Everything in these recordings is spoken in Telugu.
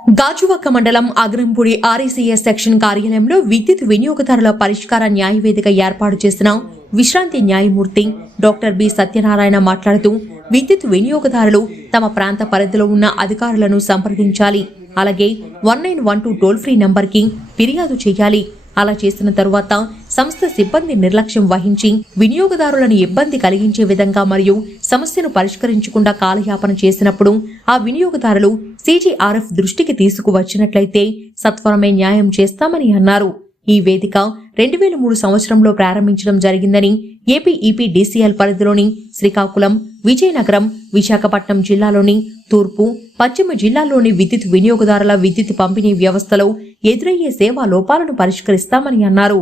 గాజువాక మండలం అగ్రంపూడి ఆర్ఈసీఎస్ సెక్షన్ కార్యాలయంలో విద్యుత్ వినియోగదారుల పరిష్కార న్యాయవేదిక ఏర్పాటు చేసిన విశ్రాంతి న్యాయమూర్తి డాక్టర్ బి సత్యనారాయణ మాట్లాడుతూ విద్యుత్ వినియోగదారులు తమ ప్రాంత పరిధిలో ఉన్న అధికారులను సంప్రదించాలి. అలాగే one nine one two toll free నంబర్కి ఫిర్యాదు చేయాలి. అలా చేసిన తరువాత సంస్థ సిబ్బంది నిర్లక్ష్యం వహించి వినియోగదారులను ఇబ్బంది కలిగించే విధంగా మరియు సమస్యను పరిష్కరించకుండా కాలయాపన చేసినప్పుడు ఆ వినియోగదారులు సీజీఆర్ఎఫ్ దృష్టికి తీసుకువచ్చినట్లయితే సత్వరమే న్యాయం చేస్తామని అన్నారు. ఈ వేదిక రెండు వేల మూడు సంవత్సరంలో ప్రారంభించడం జరిగిందని ఏపీఈపీ డీసీఎల్ పరిధిలోని శ్రీకాకుళం విజయనగరం విశాఖపట్నం జిల్లాలోని తూర్పు పశ్చిమ జిల్లాల్లోని విద్యుత్ వినియోగదారుల విద్యుత్ పంపిణీ వ్యవస్థలో ఎదురయ్యే సేవా లోపాలను పరిష్కరిస్తామని అన్నారు.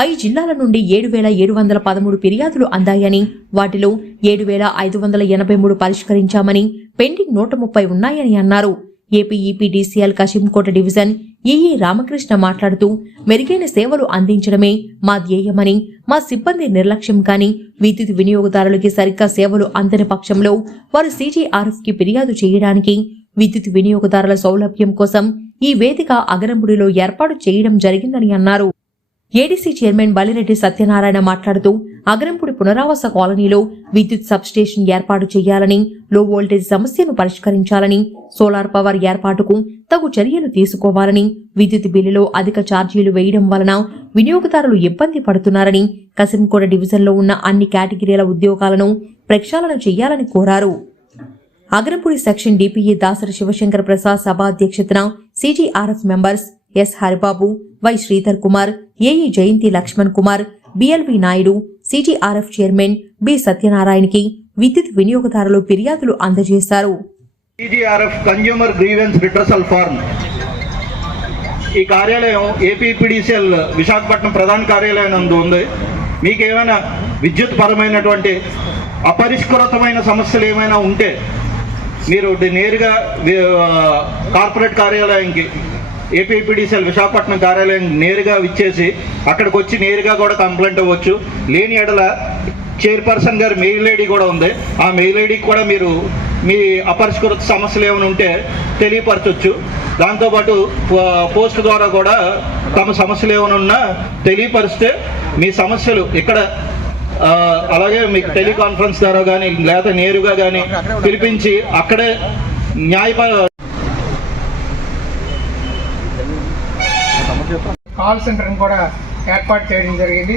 పై జిల్లాల నుండి ఏడు వేల ఏడు వందల పదమూడు ఫిర్యాదులు అందాయని వాటిలో ఏడు వేల ఐదు వందల ఎనభై మూడు పరిష్కరించామని పెండింగ్ నూట ముప్పై ఉన్నాయని అన్నారు. AP EPDCL Kasimkota division EE Ramakrishna మాట్లాడుతూ మెరుగైన సేవలు అందించడమే మా ధ్యేయమని మా సిబ్బంది నిర్లక్ష్యం కానీ విద్యుత్ వినియోగదారులకి సరిగ్గా సేవలు అందని పక్షంలో వారు సీజీఆర్ఎఫ్కి ఫిర్యాదు చేయడానికి విద్యుత్ వినియోగదారుల సౌలభ్యం కోసం ఈ వేదిక అగరంబుడిలో ఏర్పాటు చేయడం జరిగిందని అన్నారు. ఏడీసీ చైర్మన్ బలిరెడ్డి సత్యనారాయణ మాట్లాడుతూ అగరంపుడి పునరావాస కాలనీలో విద్యుత్ సబ్స్టేషన్ ఏర్పాటు చేయాలని లో వోల్టేజ్ సమస్యను పరిష్కరించాలని సోలార్ పవర్ ఏర్పాటుకు తగు చర్యలు తీసుకోవాలని విద్యుత్ బిల్లులో అధిక ఛార్జీలు వేయడం వలన వినియోగదారులు ఇబ్బంది పడుతున్నారని కసింకోట డివిజన్లో ఉన్న అన్ని కేటగిరీల ఉద్యోగాలను ప్రక్షాళన చేయాలని కోరారు. Agarampudi section DPA Dasari Shivshankar Prasad సభాధ్యక్షతన CGRF members S Haribabu Y Sridhar Kumar AE Jayanthi Laxman Kumar BLV Naidu CTRF chairman B సత్యనారాయణకి విద్యుత్ వినియోగదారులు ఫిర్యాదులు అందజేశారు. TGRF consumer grievance redressal forum ఈ కార్యాలయం ఏపీపీడీసీఎల్ విశాఖపట్నం ప్రధాన కార్యాలయం నందు ఉంది. మీకు ఏమైనా విద్యుత్ పరమైనటువంటి అపరిష్కృతమైన సమస్యలు ఏమైనా ఉంటే మీరు నేరుగా కార్పొరేట్ కార్యాలయంకి ఏపీపీడీసీఎల్ విశాఖపట్నం కార్యాలయం నేరుగా విచ్చేసి అక్కడికి వచ్చి నేరుగా కూడా కంప్లైంట్ అవ్వచ్చు. లేని ఎడల చైర్పర్సన్ గారి మెయిల్ ఐడి కూడా ఉంది. ఆ మెయిల్ ఐడికి కూడా మీరు మీ అపరిష్కృత సమస్యలు ఏమైనా ఉంటే తెలియపరచవచ్చు దాంతోపాటు పోస్ట్ ద్వారా కూడా తమ సమస్యలు ఏమైనా ఉన్నా తెలియపరిస్తే మీ సమస్యలు ఇక్కడ అలాగే మీకు టెలికాన్ఫరెన్స్ ద్వారా కానీ లేదా నేరుగా కానీ పిలిపించి అక్కడే న్యాయ కాల్ సెంటర్ని కూడా ఏర్పాటు చేయడం జరిగింది.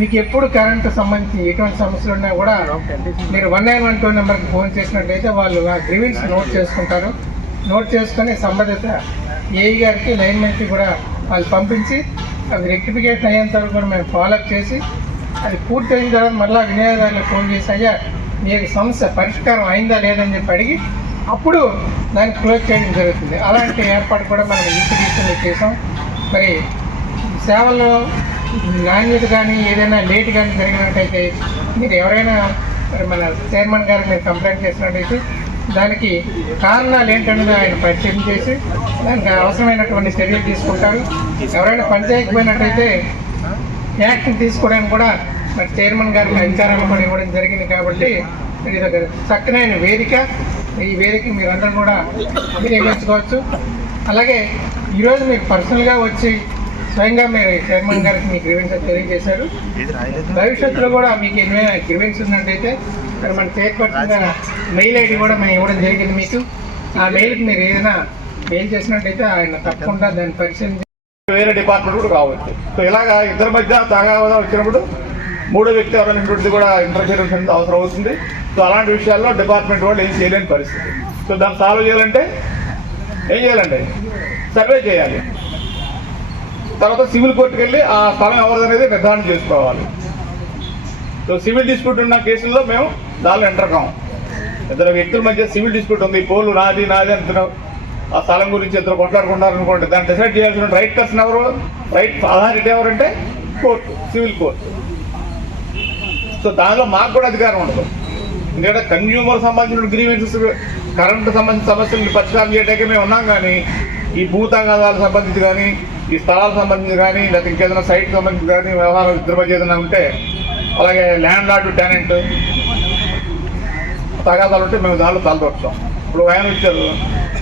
మీకు ఎప్పుడు కరెంటు సంబంధించి ఎటువంటి సమస్యలు ఉన్నా కూడా మీరు వన్ నైన్ వన్ టూ నెంబర్కి ఫోన్ చేసినట్లయితే వాళ్ళు ఆ గ్రీవెన్స్ నోట్ చేసుకుంటారు. నోట్ చేసుకొని సంబంధిత ఏఈ గారికి లైన్మెన్కి కూడా వాళ్ళు పంపించి అది రెక్టిఫికేషన్ అయ్యేంత వరకు కూడా మేము ఫాలోఅప్ చేసి అది పూర్తి అయిన తర్వాత మళ్ళీ వినియోగదారులకు ఫోన్ చేసి అయ్యా మీకు సమస్య పరిష్కారం అయిందా లేదని చెప్పి అడిగి అప్పుడు దాన్ని క్లోజ్ చేయడం జరుగుతుంది. అలాంటి ఏర్పాటు కూడా మనం ఇన్స్టిట్యూషన్లో చేసాం. మరి సేవల్లో నాణ్యత కానీ ఏదైనా లేట్ కానీ జరిగినట్టయితే మీరు ఎవరైనా మరి మన చైర్మన్ గారు మీరు కంప్లైంట్ చేసినట్టయితే దానికి కారణాలు ఏంటన్నది ఆయన పరిచయం చేసి దానికి అవసరమైనటువంటి చర్యలు తీసుకుంటారు. ఎవరైనా పనిచేయకపోయినట్టయితే చేయకపోయినట్టయితే యాక్షన్ తీసుకోవడానికి కూడా మరి చైర్మన్ గారికి అధికారాలు కూడా ఇవ్వడం జరిగింది కాబట్టి మరి ఇది ఒక చక్కనైన వేదిక. ఈ వేదిక మీరందరూ కూడా వినియోగించుకోవచ్చు అలాగే ఈరోజు మీరు పర్సనల్గా వచ్చి స్వయంగా మీరు చైర్మన్ గారికి మీ గ్రీవెన్స్ తెలియజేశారు. భవిష్యత్తులో కూడా మీకు ఏమైనా గ్రీవెన్స్ ఉన్నట్టయితే మరి మన చైర్పర్సన్ గారు మెయిల్ ఐడి కూడా మేము ఇవ్వడం జరిగింది మీకు. ఆ మెయిల్కి మీరు ఏదైనా మెయిల్ చేసినట్టయితే ఆయన తప్పకుండా దాన్ని పరిశీలించి వేరే డిపార్ట్మెంట్ కూడా కావచ్చు సో ఇలాగా ఇద్దరి మధ్య తాగావదా వచ్చినప్పుడు మూడో వ్యక్తి ఎవరైనటువంటిది కూడా ఇంటర్ఫియరెన్స్ అనేది అవసరం అవుతుంది. సో అలాంటి విషయాల్లో డిపార్ట్మెంట్ వాళ్ళు ఏం చేయలేని పరిస్థితి. సో దాన్ని సాల్వ్ చేయాలంటే ఏం చేయాలంటే సర్వే చేయాలి. తర్వాత సివిల్ కోర్టుకు వెళ్ళి ఆ స్థలం ఎవరిదనేది నిర్ధారణ చేసుకోవాలి. సో సివిల్ డిస్ప్యూట్ ఉన్న కేసుల్లో మేము దానిలో ఎంటర్ కాము ఇద్దరు వ్యక్తుల మధ్య సివిల్ డిస్ప్యూట్ ఉంది. పోలు నాది నాది అంటున్నావు ఆ స్థలం గురించి ఇద్దరు కొట్లాడుకుంటారు అనుకోండి. దాన్ని డిసైడ్ చేయాల్సిన రైట్ పర్సన్ ఎవరు? రైట్ అథారిటీ ఎవరంటే కోర్టు సివిల్ కోర్టు. సో దానిలో మాకు కూడా అధికారం ఉండదు. ఎందుకంటే కన్జ్యూమర్ సంబంధించిన గ్రీవెన్సెస్ కరెంటు సంబంధించిన సమస్యలను పరిష్కారం చేయడానికి మేము ఉన్నాం కానీ ఈ భూతాంగాలకు సంబంధించి కానీ ఈ స్థలాలకు సంబంధించి కానీ లేకపోతే ఇంకేదైనా సైట్ సంబంధించి కానీ వ్యవహారం ఇద్దరు ఏదైనా ఉంటే అలాగే ల్యాండ్ లార్డ్ టాలెంట్ తగాదాలు ఉంటే మేము దానిలో తలదొచ్చాం ఇప్పుడు ఆయన ఇచ్చారు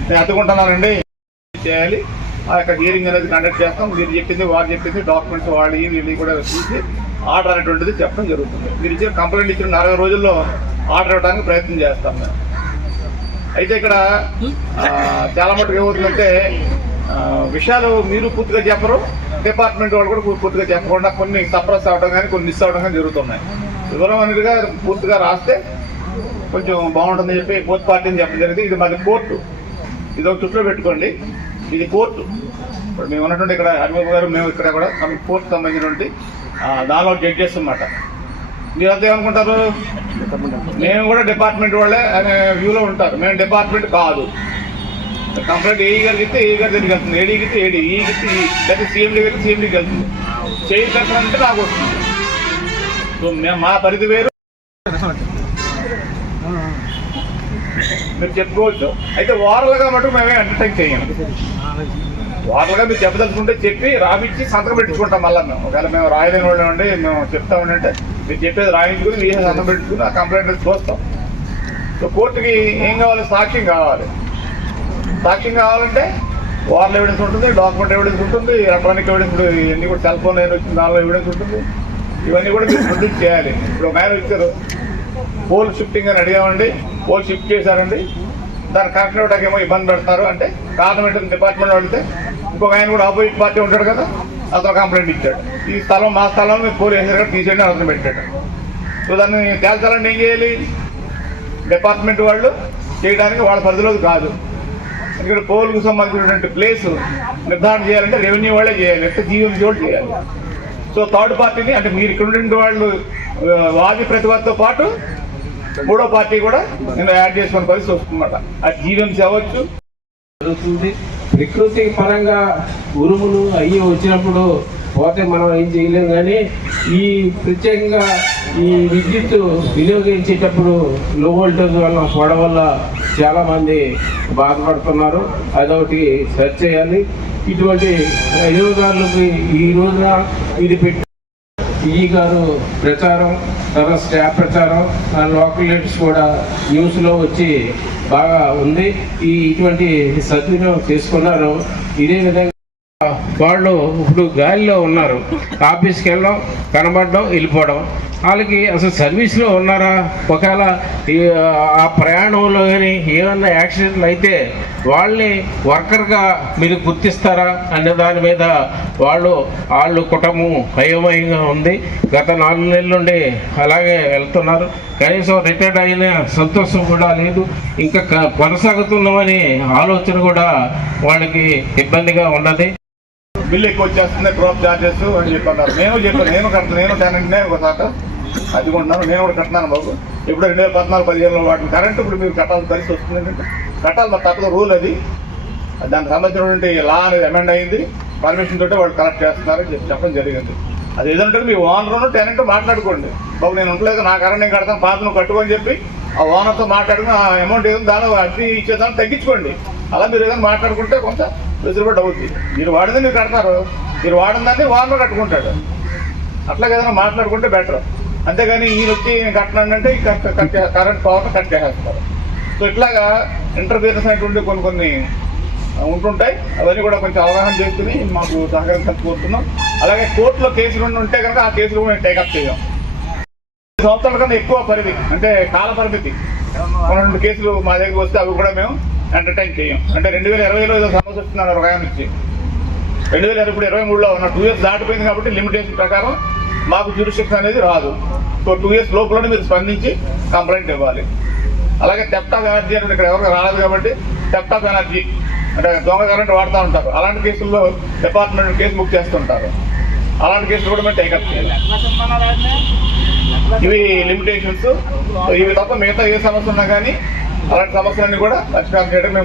నేను అతుకుంటున్నానండి చేయాలి. ఆ యొక్క హియరింగ్ అనేది కండక్ట్ చేస్తాం. మీరు చెప్పింది వారు చెప్పింది డాక్యుమెంట్స్ వాళ్ళు ఇవి వీళ్ళు కూడా చూసి ఆర్డర్ అనేటువంటిది చెప్పడం జరుగుతుంది. మీరు ఇచ్చిన కంప్లైంట్ ఇచ్చిన నలభై రోజుల్లో ఆర్డర్ ఇవ్వడానికి ప్రయత్నం చేస్తాం మేము. అయితే ఇక్కడ చాలా మటుకు ఏమవుతుందంటే విషయాలు మీరు పూర్తిగా చెప్పరు డిపార్ట్మెంట్ వాళ్ళు కూడా పూర్తిగా చెప్పకుండా కొన్ని సప్రెస్ అవ్వడం కానీ కొన్ని మిస్ అవ్వడం కానీ జరుగుతున్నాయి. వివరం అనేదిగా పూర్తిగా రాస్తే కొంచెం బాగుంటుందని చెప్పి బోత్ పార్టీని చెప్పడం జరిగింది. ఇది మాది కోర్టు. ఇది ఒక చుట్టూ పెట్టుకోండి. ఇది కోర్టు. ఇప్పుడు మేము ఉన్నటువంటి ఇక్కడ హరిబాబు గారు మేము ఇక్కడ కూడా కోర్టు సంబంధించినటువంటి దానిలో జడ్జెస్ అన్నమాట. మీరంతా ఏమనుకుంటారు? మేము కూడా డిపార్ట్మెంట్ వాళ్ళే అనే వ్యూలో ఉంటారు. మేము డిపార్ట్మెంట్ కాదు. కంప్లైంట్ ఏ గారికి ఇస్తే ఏ గారి దగ్గరికి వెళ్తుంది. ఏడీకి ఇస్తే ఏడీ ఈకి ఇస్తే ఈ లేకపోతే సీఎండీ గారికి సీఎండీకి వెళ్తుంది. చేయి దర్శనం అంటే నాకు వస్తుంది. సో మేము మా పరిధి వేరు. మీరు చెప్పుకోవచ్చు. అయితే వారలుగా మటుకు మేమే ఎంటర్టైన్ చేయండి వారలుగా మీరు చెప్పదలుచుకుంటే చెప్పి రాపిచ్చి సంతకం పెట్టించుకుంటాం మళ్ళీ మేము. ఒకవేళ మేము రాయలేని వాళ్ళు ఉండి మేము చెప్తా ఉండంటే మీరు చెప్పేది రాయించుకుని మీరు సంతకం పెట్టుకుని ఆ కంప్లైంట్ చూస్తాం. సో కోర్టుకి ఏం కావాలి? సాక్ష్యం కావాలి. సాక్ష్యం కావాలంటే వార్ల ఎవిడెన్స్ ఉంటుంది డాక్యుమెంట్ ఎవిడెన్స్ ఉంటుంది ఎలక్ట్రానిక్ ఎవిడెన్స్ ఇవన్నీ కూడా సెల్ ఫోన్ అయినా వచ్చిన దానిలో ఎవిడెన్స్ ఉంటుంది. ఇవన్నీ కూడా మీరు ప్రొడ్యూస్ చేయాలి. ఇప్పుడు ఒక ఆయన ఇచ్చారు పోల్ షిఫ్టింగ్ అని అడిగామండి. పోల్ షిఫ్ట్ చేశారండి. దాని కరెక్ట్ అవ్వడానికి ఏమో ఇబ్బంది పెడతారు. అంటే కారణం ఏంటంటే డిపార్ట్మెంట్ అడిగితే ఇంకొక ఆయన కూడా ఆపోజిట్ పార్టీ ఉంటాడు కదా. అతను కంప్లైంట్ ఇచ్చాడు. ఈ స్థలం మా స్థలం మీరు పోల్ వేసారు తీసేయండి అవసరం పెట్టాడు. సో దాన్ని తేల్చాలంటే ఏం చేయాలి? డిపార్ట్మెంట్ వాళ్ళు చేయడానికి వాళ్ళ పరిధిలోకి కాదు. ఇక్కడ పోల్కు సంబంధించినటువంటి ప్లేస్ నిర్ధారణ చేయాలంటే రెవెన్యూ వాళ్ళే చేయాలి లేకపోతే జీవీఎంసీ వాళ్ళు చేయాలి. సో థర్డ్ పార్టీని అంటే మీరు ఇక్కడ ఉండే వాళ్ళు వాది ప్రతివాదితో పాటు మూడో పార్టీ కూడా నేను యాడ్ చేసుకునే పరిస్థితి వస్తుందన్నమాట అది జీవీఎంసీ అవ్వచ్చు. జరుగుతుంది. ప్రకృతి పరంగా ఉరుములు అయ్యి వచ్చినప్పుడు పోతే మనం ఏం చేయలేం కానీ ఈ ప్రత్యేకంగా ఈ విద్యుత్ వినియోగించేటప్పుడు లో వోల్టేజ్ వల్ల పొడ వల్ల చాలామంది బాధపడుతున్నారు. అదొకటి సెర్చ్ చేయాలి. ఇటువంటి వినియోగదారులకు ఈ రోజున ఇది పెట్టి ఈ గారు ప్రచారం తర్వాత స్టాఫ్ ప్రచారం ఆ లోకల్ లీడర్స్ కూడా న్యూస్లో వచ్చి బాగా ఉంది. ఈ ఇటువంటి సద్వినియోగం చేసుకున్నారు. ఇదే విధంగా వాళ్ళు ఇప్పుడు గాలిలో ఉన్నారు. ఆఫీస్కి వెళ్ళడం కనబడడం వెళ్ళిపోవడం. వాళ్ళకి అసలు సర్వీస్లో ఉన్నారా? ఒకవేళ ఈ, ఆ ప్రయాణంలో కానీ ఏమన్నా యాక్సిడెంట్లు అయితే వాళ్ళని వర్కర్గా మీరు గుర్తిస్తారా? అనే దాని మీద వాళ్ళు వాళ్ళు కుటుంబం అయోమయంగా ఉంది. గత నాలుగు నెలల నుండి అలాగే వెళ్తున్నారు. కనీసం రిటైర్డ్ అయిన సంతోషం కూడా లేదు. ఇంకా కొనసాగుతున్నామని ఆలోచన కూడా వాళ్ళకి ఇబ్బందిగా ఉన్నది. బిల్లు ఎక్కువ వచ్చేస్తుంది డ్రాప్ చార్జెస్ అని చెప్పన్నారు. నేను చెప్పాను నేను కడతాను నేను దానికి ఒక శాఖ అది కొంటున్నాను నేను కూడా కట్టినాను బాబు. ఇప్పుడు రెండు వేల పద్నాలుగు పదిహేనులో వాటిని కరెంట్ ఇప్పుడు మీరు కట్టాల్సిన పరిస్థితి వస్తుంది ఏంటంటే కట్టాలి మరి తప్పదు రూల్ అది. దానికి సంబంధించినటువంటి లా అనేది అమెండ్ అయింది. పర్మిషన్ తోటి వాళ్ళు కలెక్ట్ చేస్తున్నారని చెప్పి చెప్పడం జరిగింది. అది ఏదంటే మీ ఓనర్ టెనెంట్ మాట్లాడుకోండి. బాబు నేను ఉండలేదు నా కరెంట్ నేను కడతాను పాత నువ్వు కట్టుకొని చెప్పి ఆ ఓనర్తో మాట్లాడుకుని ఆ అమౌంట్ ఏదో దాని అద్దె ఇచ్చేదాన్ని తగ్గించుకోండి. అలా మీరు ఏదైనా మాట్లాడుకుంటే కొంత వెసులుబాటు అవుతుంది మీరు వాడింది మీరు కడతారు. మీరు వాడిన ఓనర్ కట్టుకుంటాడు. అట్లాగేదైనా మాట్లాడుకుంటే బెటర్ అంతేగాని ఈయన వచ్చి కట్టనంటే cut cut current power cut చేసేస్తారు. సో ఇట్లాగా ఇంటర్ఫియరెన్స్ అనేటువంటి కొన్ని కొన్ని ఉంటుంటాయి. అవన్నీ కూడా కొంచెం అవగాహన చేసుకుని మాకు సహకరించాలని కోరుతున్నాం అలాగే కోర్టులో కేసులు ఉంటే కనుక ఆ కేసులు కూడా మేము టేకప్ చేయం. సంవత్సరాల కన్నా ఎక్కువ పరిధి అంటే కాల పరిమితి. రెండు కేసులు మా దగ్గరికి వస్తే అవి కూడా మేము ఎంటర్టైన్ చేయం. అంటే రెండు వేల ఇరవైలో ఏదో సమస్య వస్తున్నారు ఒక ఆయన నుంచి. రెండు వేల ఇప్పుడు ఇరవై మూడులో ఉన్న టూ ఇయర్స్ దాటిపోయింది కాబట్టి లిమిటేషన్ ప్రకారం మాకు జ్యూరిస్టిక్షన్ అనేది రాదు. సో టూ ఇయర్స్ లోపలనే మీరు స్పందించి కంప్లైంట్ ఇవ్వాలి. అలాగే టెప్టా ఎనర్జీ అనేది ఇక్కడ ఎవరికి రాలేదు కాబట్టి టెప్టా ఎనర్జీ అంటే దొంగ కరెంట్ వాడుతూ ఉంటారు. అలాంటి కేసుల్లో డిపార్ట్మెంట్ కేసు బుక్ చేస్తుంటారు. అలాంటి కేసులు కూడా మేము టేకప్ చేయాలి ఇవి లిమిటేషన్స్ ఇవి తప్ప మిగతా ఏ సమస్య ఉన్నా కానీ అలాంటి సమస్యలన్నీ కూడా పరిష్కారం చేయడం మేము